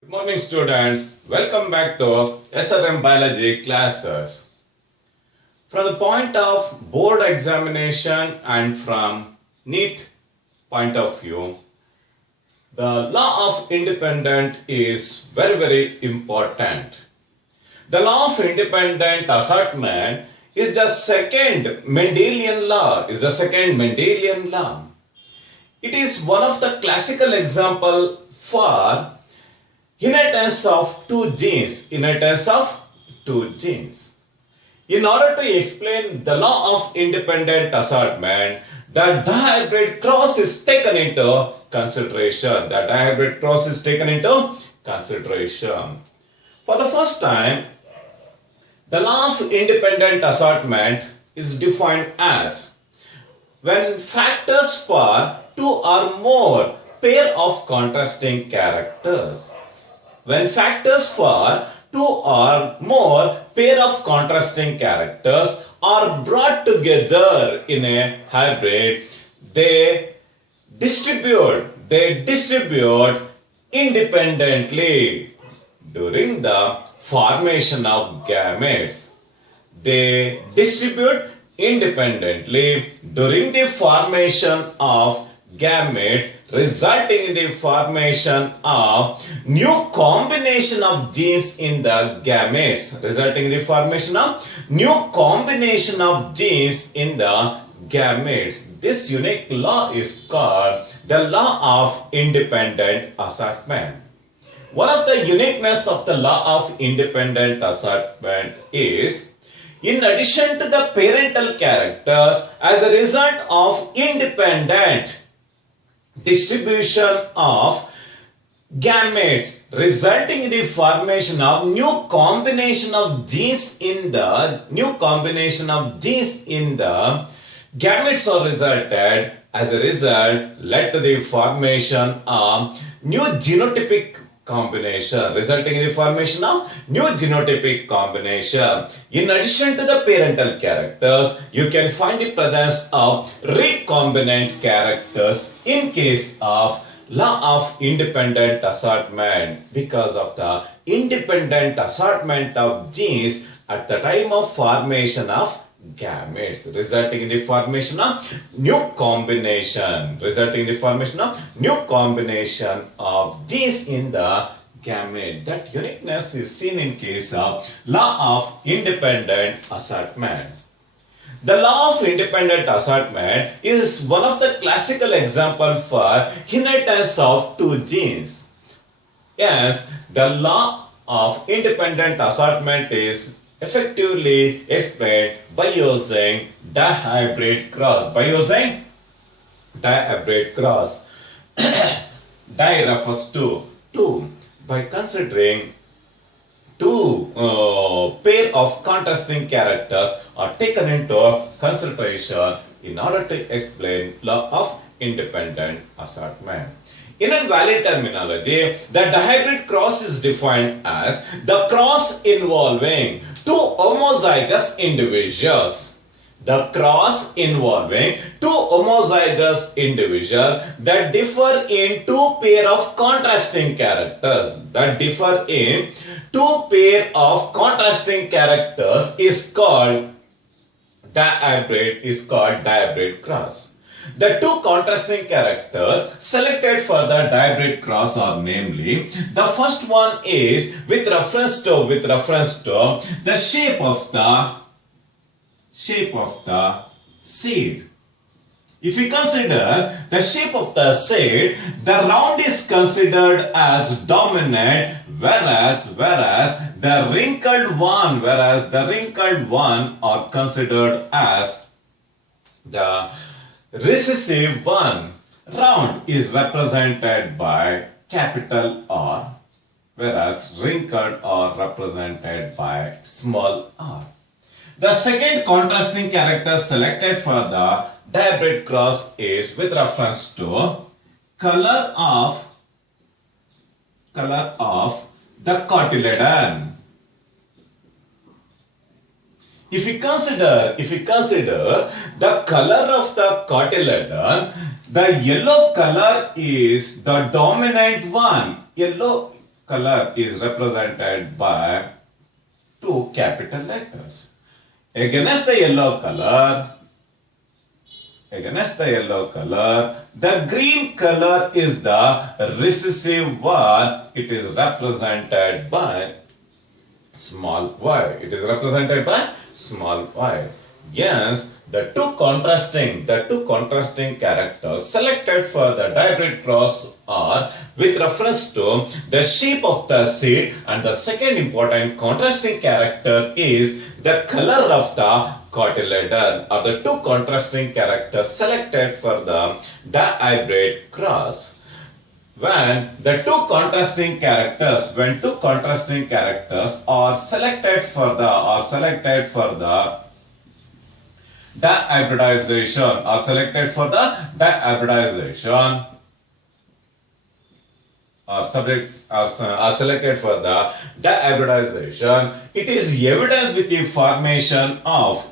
Good morning students, welcome back to SRM biology classes. From the point of board examination and from NEET point of view, the law of independent is very important. The law of independent assortment is the second Mendelian law. It is one of the classical example for inheritance of two genes. In order to explain the law of independent assortment, the dihybrid cross is taken into consideration. For the first time, the law of independent assortment is defined as when factors for two or more pair of contrasting characters. When factors for two or more pair of contrasting characters are brought together in a hybrid, they distribute independently during the formation of gametes. They distribute independently during the formation of gametes, resulting in the formation of new combination of genes in the gametes. This unique law is called the law of independent assortment. One of the uniqueness of the law of independent assortment is, in addition to the parental characters, as a result of independent distribution of gametes resulting in the formation of new combination of genes in the gametes are resulted, as a result led to the formation of new genotypic combination. In addition to the parental characters, you can find the presence of recombinant characters in case of law of independent assortment, because of the independent assortment of genes at the time of formation of gametes, resulting in the formation of new combination of genes in the gamete. That uniqueness is seen in case of law of independent assortment. The law of independent assortment is one of the classical examples for inheritance of two genes. Yes, the law of independent assortment is effectively explained by using dihybrid cross. Di refers to two. By considering two pair of contrasting characters are taken into consideration in order to explain law of independent assortment. In invalid terminology, the dihybrid cross is defined as the cross involving two homozygous individuals. That differ in two pair of contrasting characters. Is called dihybrid cross. The two contrasting characters selected for the dihybrid cross are namely, the first one is with reference to the shape of the seed. If we consider the shape of the seed, the round is considered as dominant, whereas the wrinkled one are considered as the recessive one. Round is represented by capital R, whereas wrinkled are represented by small r. The second contrasting character selected for the dihybrid cross is with reference to color of the cotyledon. If we consider the color of the cotyledon, the yellow color is the dominant one. color is represented by two capital letters. Against the yellow color, the green color is the recessive one. It is represented by small y. It is represented by small y. Yes, the two contrasting characters selected for the Dihybrid cross are with reference to the shape of the seed, and the second important contrasting character is the color of the cotyledon, or the two contrasting characters selected for the Dihybrid cross. When two contrasting characters are selected for the dihybridization, it is evident with the formation of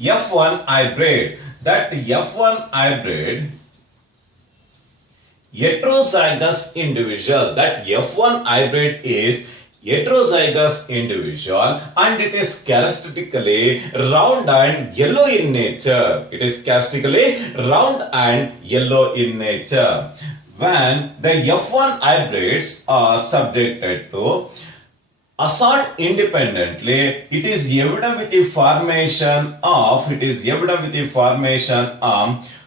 F1 hybrid. That F1 hybrid heterozygous individual. That F1 hybrid is heterozygous individual, and it is characteristically round and yellow in nature. When the F1 hybrids are subjected to assort independently, it is evident with the formation of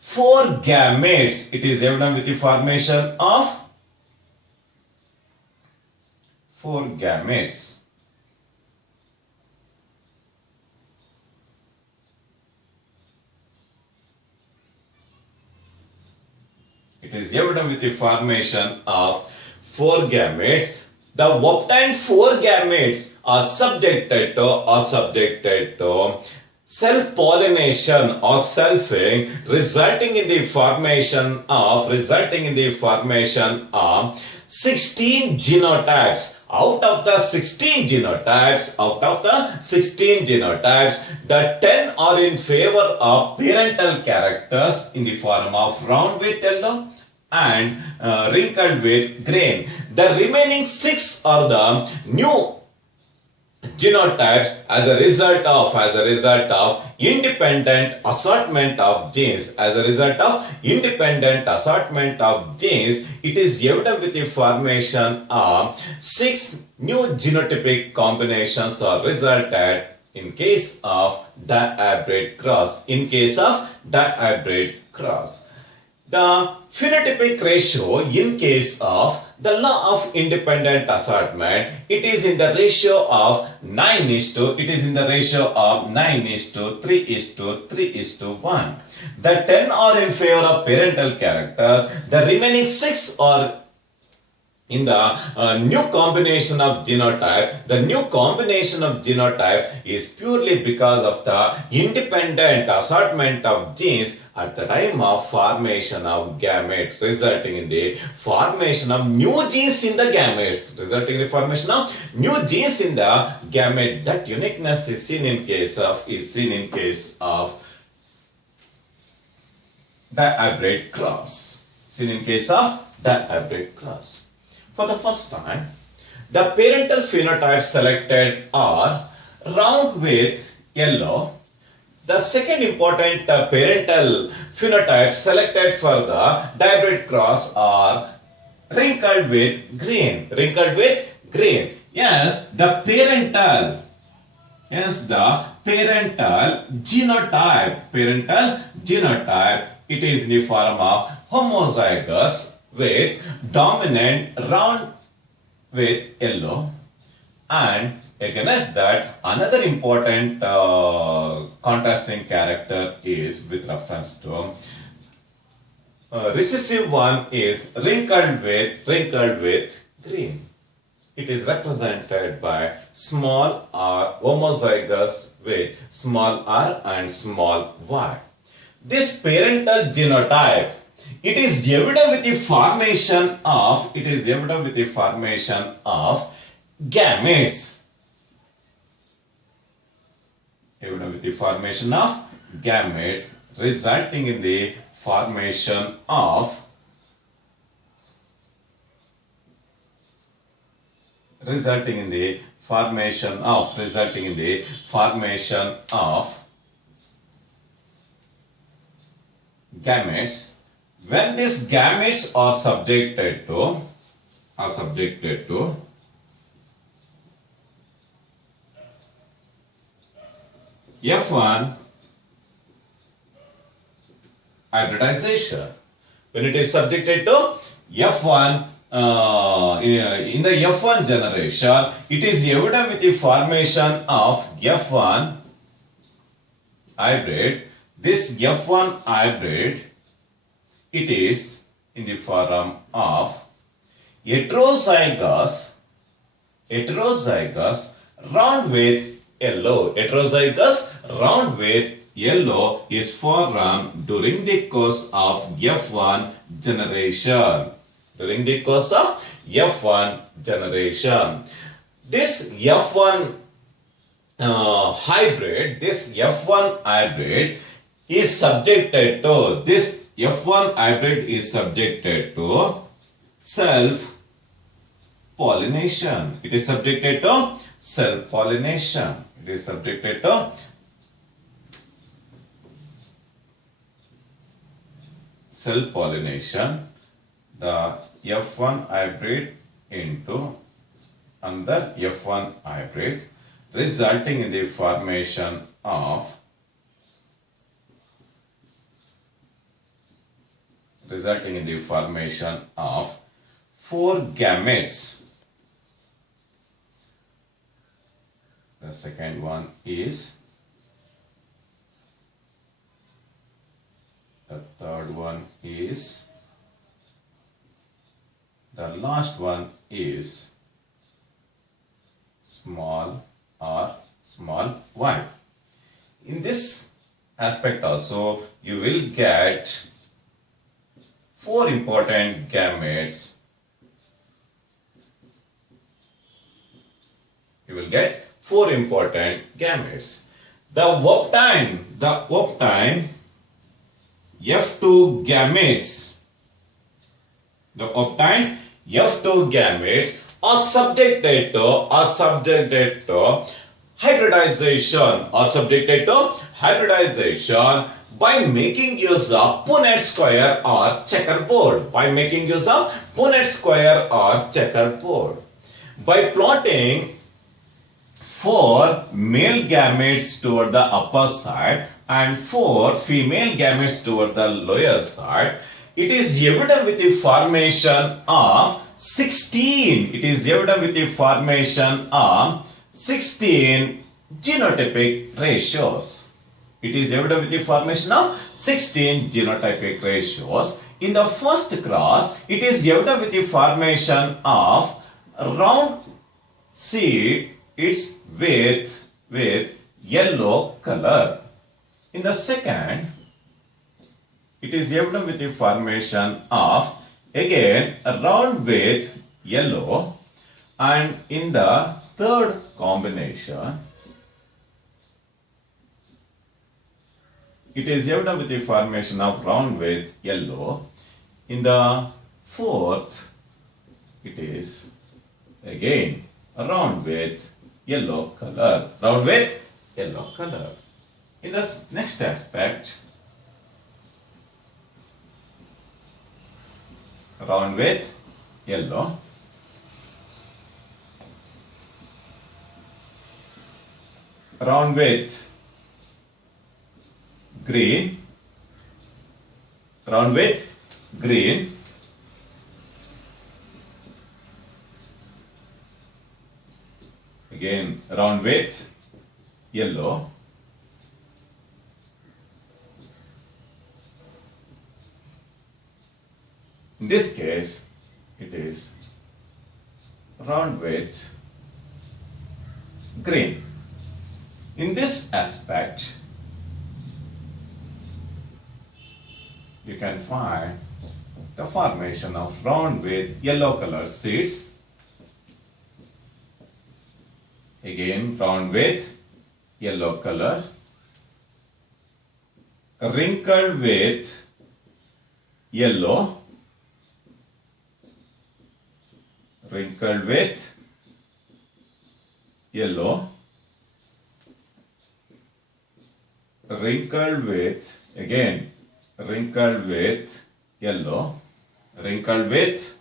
four gametes. It is evident with the formation of four gametes. It is evident with the formation of four gametes. The obtained four gametes are subjected to self-pollination or selfing, resulting in the formation of 16 genotypes. Out of the 16 genotypes, the 10 are in favor of parental characters in the form of round with yellow and wrinkled with green. The remaining 6 are the new genotypes as a result of independent assortment of genes. It is evident with the formation of 6 new genotypic combinations are resulted in case of Dihybrid cross. The phenotypic ratio in case of the law of independent assortment, it is in the ratio of 9:3:3:1. The 10 are in favor of parental characters. The remaining 6 are in the new combination of genotype. The new combination of genotypes is purely because of the independent assortment of genes at the time of formation of gamete, resulting in the formation of new genes in the gametes. That uniqueness is seen in case of Dihybrid cross. For the first time, the parental phenotypes selected are round with yellow. The second important parental phenotypes selected for the Dihybrid cross are wrinkled with green. Yes, the parental genotype, it is in the form of homozygous with dominant round with yellow, and against that another important contrasting character is with reference to recessive one is wrinkled with green. It is represented by small r, homozygous with small r and small y. This parental genotype, it is evident with the formation of gametes. evident with the formation of gametes resulting in the formation of gametes. When these gametes are subjected to F1 hybridization, when it is subjected to F1 in the F1 generation, it is evident with the formation of F1 hybrid. This F1 hybrid, it is in the form of heterozygous round with yellow. Heterozygous round with yellow is formed during the course of F1 generation. This F1 hybrid is subjected to self-pollination. It is subjected to self-pollination. The F1 hybrid into another F1 hybrid, resulting in the formation of four gametes. The second one is, the third one is, the last one is small r small y. In this aspect also, you will get four important gametes. The obtained F2 gametes are subjected to hybridization by making use of Punnett square or checkerboard. By plotting four male gametes toward the upper side and four female gametes toward the lower side, it is evident with the formation of 16. Genotypic ratios. In the first cross, it is evident with the formation of round seed, its with yellow color. In the second, it is evident with the formation of again a round with yellow, and in the third combination, it is evident with the formation of round with yellow. In the fourth, it is again a round with yellow color. In the next aspect, round with yellow. Round with green. Again, round with yellow. In this case, it is round with green. In this aspect, you can find the formation of round with yellow colored seeds. Again, round with yellow color, wrinkled with yellow, wrinkled with yellow, wrinkled with, again, wrinkled with yellow, wrinkled with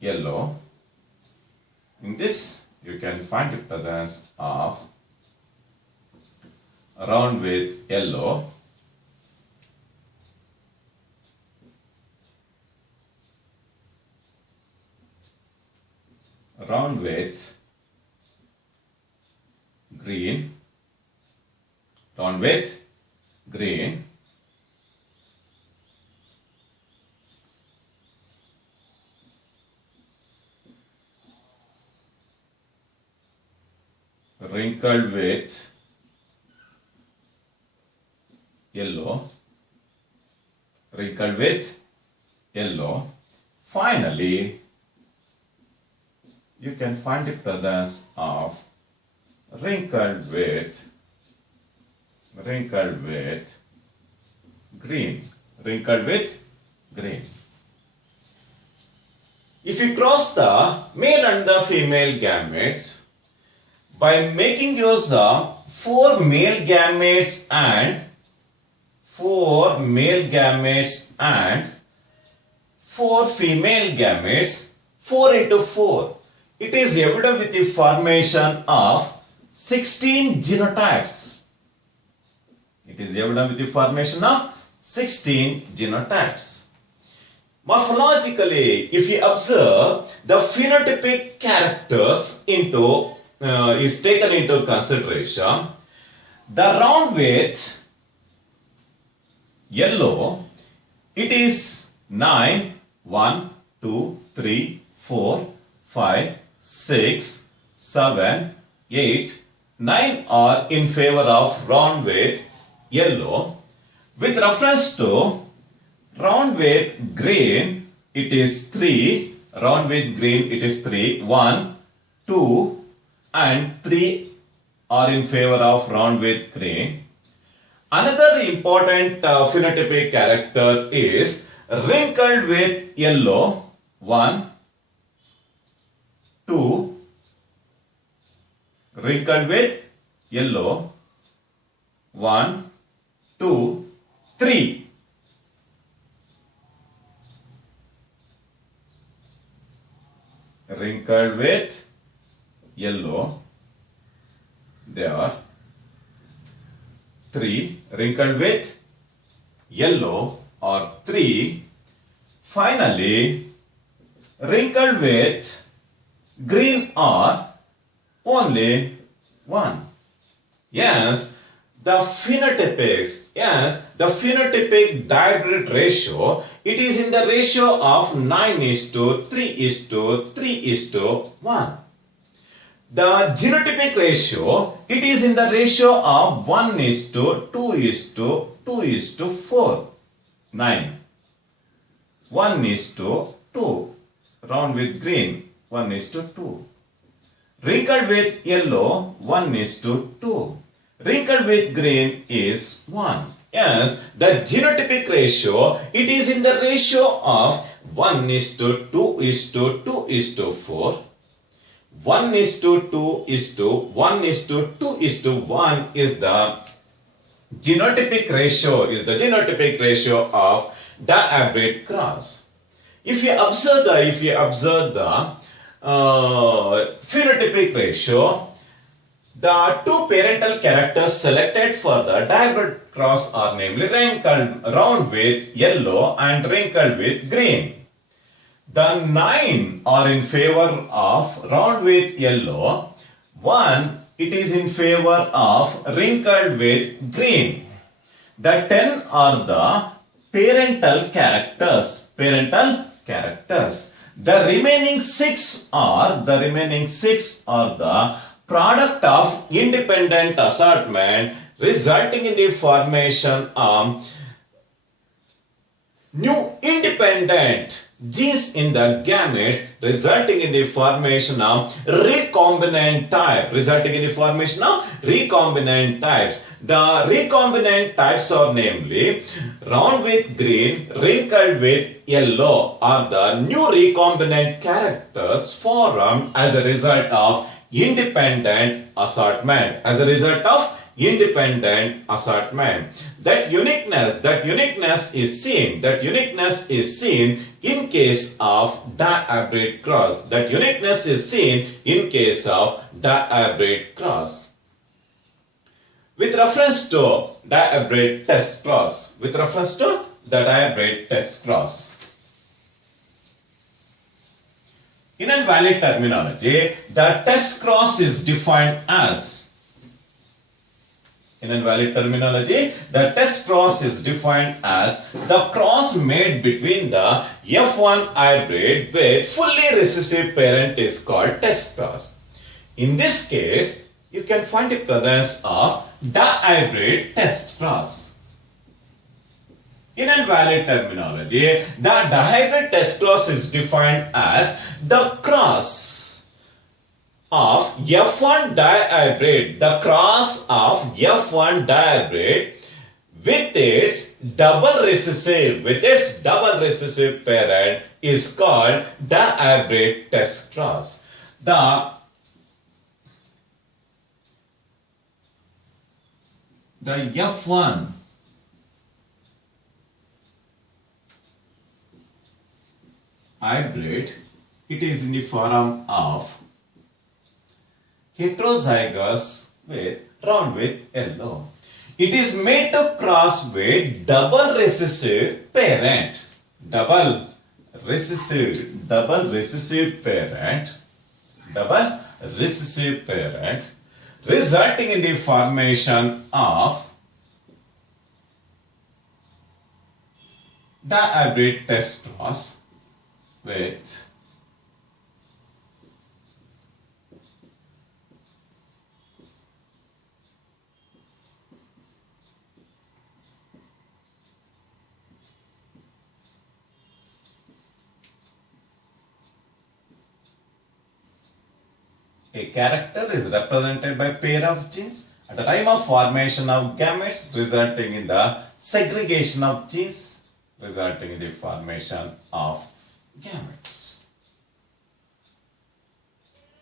yellow. In this, you can find the presence of round with yellow, round with green, round with green, wrinkled with yellow, wrinkled with yellow. Finally, you can find the presence of wrinkled with green, wrinkled with green. If you cross the male and the female gametes by making use of 4 male gametes and 4 female gametes, 4 into 4, it is evident with the formation of 16 genotypes. It is evident with the formation of 16 genotypes. Morphologically, if you observe, the phenotypic characters is taken into consideration. The round with yellow, it is 9, 1, 2, 3, 4, 5, 6, 7, 8, 9 are in favor of round with yellow. With reference to round with green, it is 3. Round with green, it is 3. 1, 2, and 3 are in favor of round with green. Another important phenotypic character is wrinkled with yellow. 1, 2, wrinkled with yellow. 1, 2, 3. Wrinkled with yellow. There are 3. Wrinkled with yellow or 3. Finally, wrinkled with green are only 1. Yes, the phenotypic Dihybrid ratio, it is in the ratio of 9:3:3:1. The genotypic ratio, it is in the ratio of 1:2:2:4. 9. 1:2. Round with green, 1:2. Wrinkled with yellow, 1:2. Wrinkled with green is 1. Yes, the genotypic ratio, it is in the ratio of 1:2:2:4. 1:2:1:2:1 is the genotypic ratio of Dihybrid cross. If you observe the phenotypic ratio, the 2 parental characters selected for the Dihybrid cross are namely round with yellow and wrinkled with green. The 9 are in favor of round with yellow. 1, it is in favor of wrinkled with green. The 10 are the parental characters. The remaining 6 are the product of independent assortment, resulting in the formation of new independent genes in the gametes resulting in the formation of recombinant type, The recombinant types are namely round with green, wrinkled with yellow are the new recombinant characters formed as a result of independent assortment. That uniqueness is seen in case of Dihybrid cross. With reference to Dihybrid test cross. In invalid terminology, the test cross is defined as the cross made between the F1 hybrid with fully recessive parent is called test cross. In this case, you can find the presence of Dihybrid test cross. In invalid terminology, the Dihybrid test cross is defined as the cross of F1 Dihybrid, with its double recessive parent is called Dihybrid test cross. The F1 hybrid, it is in the form of heterozygous with round with yellow. It is made to cross with double recessive parent, resulting in the formation of Dihybrid test cross with a character is represented by pair of genes at the time of formation of gametes, resulting in the segregation of genes, resulting in the formation of gametes.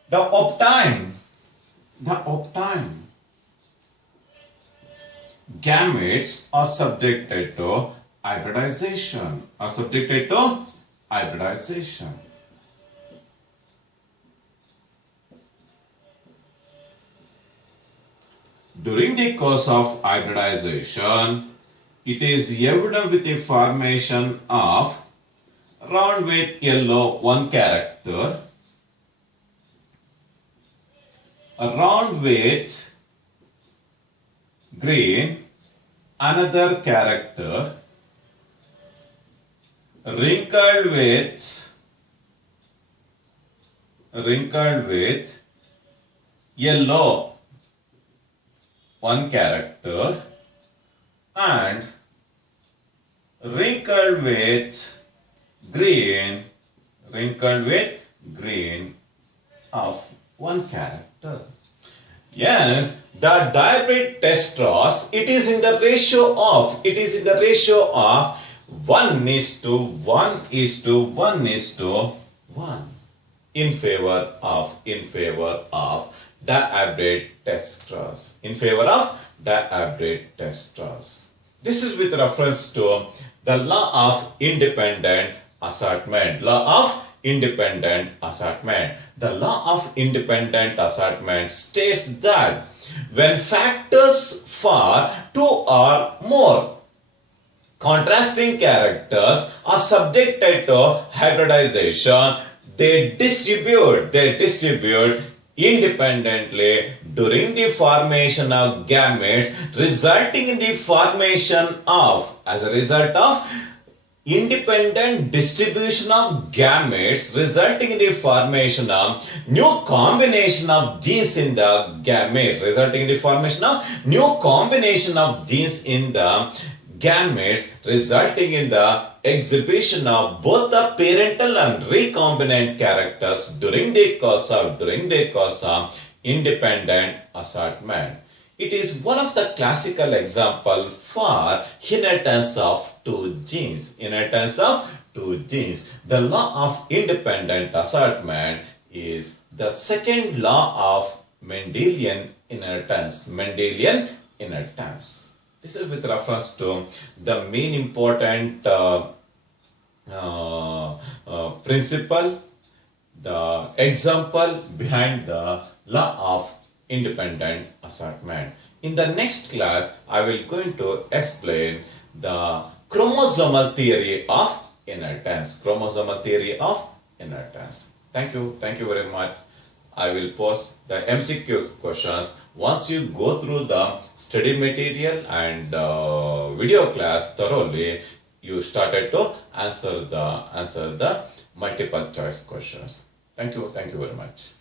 The obtained gametes are subjected to hybridization. During the course of hybridization, it is evident with the formation of round with yellow one character, round with green another character, wrinkled with yellow one character, and wrinkled with green of one character. Yes, the Dihybrid test cross, it is in the ratio of 1:1:1 in favor of Dihybrid test cross. This is with reference to the law of independent assortment. The law of independent assortment states that when factors for two or more contrasting characters are subjected to hybridization, they distribute independently during the formation of gametes, resulting in the formation of, as a result of independent distribution of gametes, resulting in the formation of new combination of genes in the gametes, resulting in the exhibition of both the parental and recombinant characters during the course of independent assortment. It is one of the classical example for inheritance of two genes. The law of independent assortment is the second law of Mendelian inheritance. This is with reference to the main important principle, the example behind the law of independent assortment. In the next class, I will going to explain the chromosomal theory of inheritance. Thank you very much. I will post the MCQ questions. Once you go through the study material and video class thoroughly, you started to answer the multiple choice questions. Thank you very much.